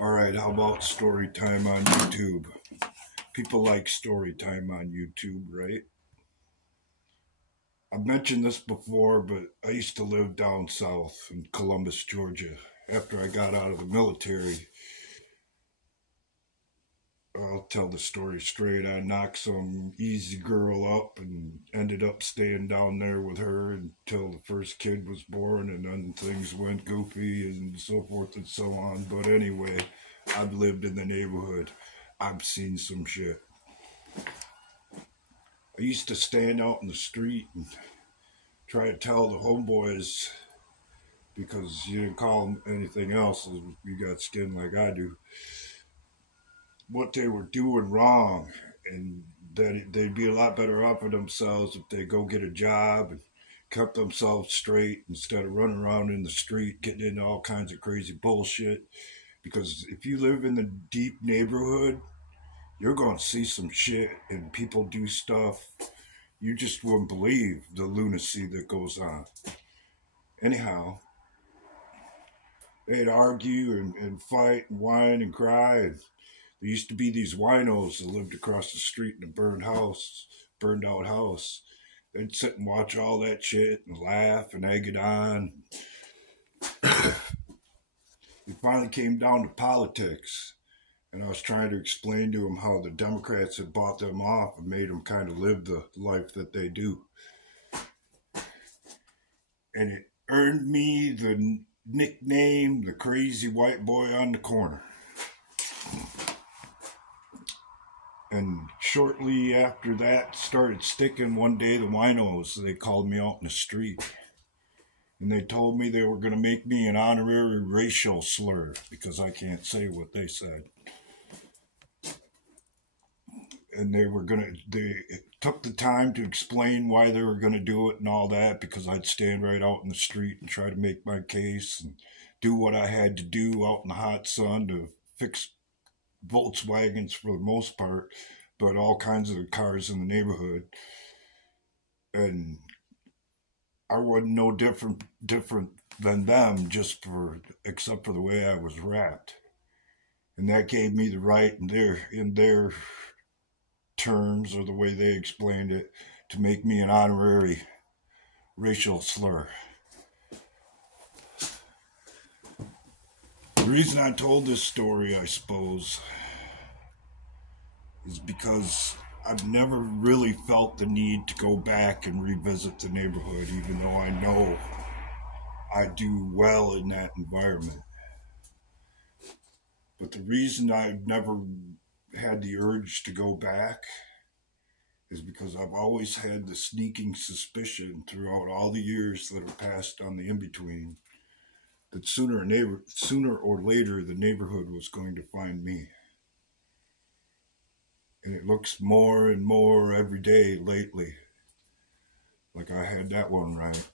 Alright, how about story time on YouTube? People like story time on YouTube, right? I've mentioned this before, but I used to live down south in Columbus, Georgia. After I got out of the military, I'll tell the story straight. I knocked some easy girl up and ended up staying down there with her until the first kid was born, and then things went goofy and so forth and so on. But anyway, I've lived in the neighborhood. I've seen some shit. I used to stand out in the street and try to tell the homeboys, because you didn't call them anything else, you got skin like I do, what they were doing wrong, and that they'd be a lot better off for themselves if they go get a job and kept themselves straight instead of running around in the street getting into all kinds of crazy bullshit. Because if you live in the deep neighborhood, you're going to see some shit, and people do stuff you just wouldn't believe, the lunacy that goes on. Anyhow, they'd argue and fight and whine and cry. And there used to be these winos that lived across the street in a burned out house. They'd sit and watch all that shit and laugh and egg it on. It finally came down to politics. And I was trying to explain to them how the Democrats had bought them off and made them kind of live the life that they do. And it earned me the nickname, the crazy white boy on the corner. And shortly after that started sticking, one day the winos, they called me out in the street. And they told me they were going to make me an honorary racial slur because I can't say what they said. And they took the time to explain why they were going to do it and all that, because I'd stand right out in the street and try to make my case and do what I had to do out in the hot sun to fix Volkswagens for the most part, but all kinds of cars in the neighborhood. And I wasn't no different than them, except for the way I was wrapped. And that gave me the right in their terms, or the way they explained it, to make me an honorary racial slur. The reason I told this story, I suppose, is because I've never really felt the need to go back and revisit the neighborhood, even though I know I do well in that environment. But the reason I've never had the urge to go back is because I've always had the sneaking suspicion throughout all the years that have passed on the in-between that sooner or later the neighborhood was going to find me. And it looks more and more every day lately like I had that one right.